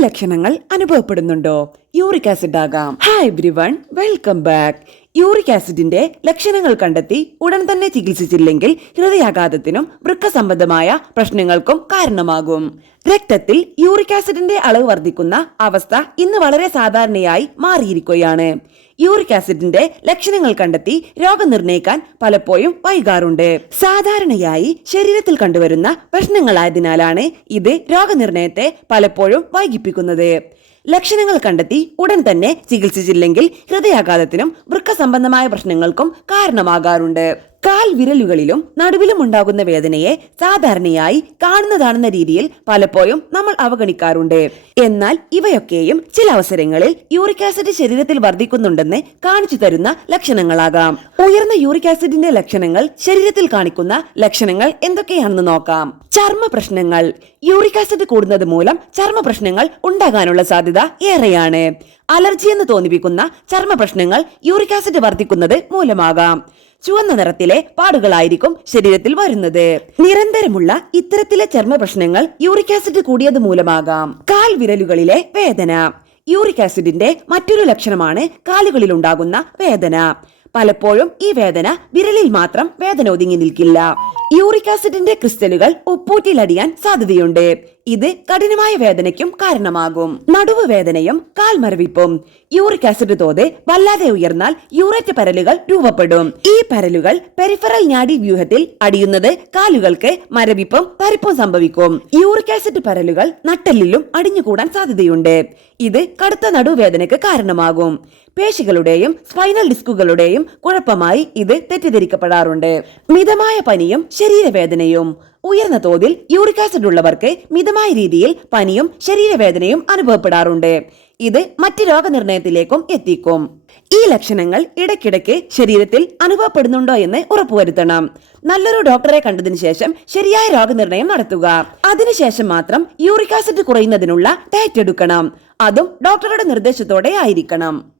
ലക്ഷണങ്ങൾ അനുഭവപ്പെടുന്നുണ്ടോ? Uric acid ആകാം. Hi everyone, welcome back. Uric ആസിഡിന്റെ ലക്ഷണങ്ങൾ കണ്ടെത്തി ഉടൻ തന്നെ ചികിത്സിച്ചില്ലെങ്കിൽ ഹൃദയാഘാതത്തിനും വൃക്ക സംബന്ധമായ പ്രശ്നങ്ങൾക്കും കാരണമാകും. രക്തത്തിൽ യൂറിക് ആസിഡിന്റെ അളവ് വർദ്ധിക്കുന്ന അവസ്ഥ ഇന്ന് വളരെ സാധാരണയായി മാറിയിരിക്കുകയാണ്. യൂറിക് ആസിഡിന്റെ ലക്ഷണങ്ങൾ കണ്ടെത്തി രോഗം നിർണ്ണയിക്കാൻ പലപ്പോഴും വൈകാറുണ്ട്. സാധാരണയായി ശരീരത്തിൽ കണ്ടുവരുന്ന പ്രശ്നങ്ങളായതിനാലാണ് ഇത് രോഗനിർണയത്തെ പലപ്പോഴും വൈകിപ്പിക്കുന്നത്. ലക്ഷണങ്ങൾ കണ്ടെത്തി ഉടൻ തന്നെ ചികിത്സിച്ചില്ലെങ്കിൽ ഹൃദയാഘാതത്തിനും വൃക്ക സംബന്ധമായ പ്രശ്നങ്ങൾക്കും കാരണമാകാറുണ്ട്. കാൽ വിരലുകളിലും നടുവിലും ഉണ്ടാകുന്ന വേദനയെ സാധാരണയായി കാണുന്നതാണെന്ന രീതിയിൽ പലപ്പോഴും നമ്മൾ അവഗണിക്കാറുണ്ട്. എന്നാൽ ഇവയൊക്കെയും ചില അവസരങ്ങളിൽ യൂറിക് ആസിഡ് ശരീരത്തിൽ വർദ്ധിക്കുന്നുണ്ടെന്ന് കാണിച്ചു തരുന്ന ലക്ഷണങ്ങളാകാം. ഉയർന്ന യൂറിക് ആസിഡിന്റെ ലക്ഷണങ്ങൾ ശരീരത്തിൽ കാണിക്കുന്ന ലക്ഷണങ്ങൾ എന്തൊക്കെയാണെന്ന് നോക്കാം. ചർമ്മ പ്രശ്നങ്ങൾ. യൂറിക് ആസിഡ് കൂടുന്നത് മൂലം ചർമ്മ പ്രശ്നങ്ങൾ ഉണ്ടാകാനുള്ള സാധ്യത ഏറെയാണ്. അലർജി എന്ന് തോന്നിപ്പിക്കുന്ന ചർമ്മ പ്രശ്നങ്ങൾ യൂറിക് ആസിഡ് വർദ്ധിക്കുന്നത് മൂലമാകാം. ചുവന്ന നിറത്തിലെ പാടുകളായിരിക്കും ശരീരത്തിൽ വരുന്നത്. നിരന്തരമുള്ള ഇത്തരത്തിലെ ചർമ്മ പ്രശ്നങ്ങൾ യൂറിക് ആസിഡ് കൂടിയത് മൂലമാകാം. കാൽ വിരലുകളിലെ വേദന. യൂറിക് ആസിഡിന്റെ മറ്റൊരു ലക്ഷണമാണ് കാലുകളിൽ ഉണ്ടാകുന്ന വേദന. പലപ്പോഴും ഈ വേദന വിരലിൽ മാത്രം വേദന ഒതുങ്ങി നിൽക്കില്ല. യൂറിക് ആസിഡിന്റെ ക്രിസ്റ്റലുകൾ ഉപ്പൂറ്റിലടിയാൻ സാധ്യതയുണ്ട്. ഇത് കഠിനമായ വേദനയ്ക്കും കാരണമാകും. നടുവ് വേദനയും കാൽമരവിപ്പും. യൂറിക് ആസിഡ് തോത് വല്ലാതെ ഉയർന്നാൽ യൂറേറ്റ് പരലുകൾ രൂപപ്പെടും. ഈ പരലുകൾ പെരിഫറൽ നാഡീവ്യൂഹത്തിൽ അടിയുന്നത് കാലുകൾക്ക് മരവിപ്പും തരിപ്പും സംഭവിക്കും. യൂറിക് ആസിഡ് പരലുകൾ നട്ടെല്ലിലും അടിഞ്ഞുകൂടാൻ സാധ്യതയുണ്ട്. ഇത് കടുത്ത നടുവേദനയ്ക്ക് കാരണമാകും. പേശികളുടെയും സ്പൈനൽ ഡിസ്കുകളുടെയും കുഴപ്പമായി ഇത് തെറ്റിദ്ധരിക്കപ്പെടാറുണ്ട്. മിതമായ പനിയും ശരീരവേദനയും. ഉയർന്ന തോതിൽ യൂറിക് ആസിഡ് ഉള്ളവർക്ക് മിതമായ രീതിയിൽ പനിയും ശരീരവേദനയും അനുഭവപ്പെടാറുണ്ട്. ഇത് മറ്റ് രോഗനിർണയത്തിലേക്കും എത്തിക്കും. ഈ ലക്ഷണങ്ങൾ ഇടയ്ക്കിടയ്ക്ക് ശരീരത്തിൽ അനുഭവപ്പെടുന്നുണ്ടോ എന്ന് ഉറപ്പുവരുത്തണം. നല്ലൊരു ഡോക്ടറെ കണ്ടതിന് ശേഷം ശരിയായ രോഗനിർണയം നടത്തുക. അതിനുശേഷം മാത്രം യൂറിക് ആസിഡ് കുറയുന്നതിനുള്ള ഡയറ്റ് എടുക്കണം. അതും ഡോക്ടറുടെ നിർദ്ദേശത്തോടെ ആയിരിക്കണം.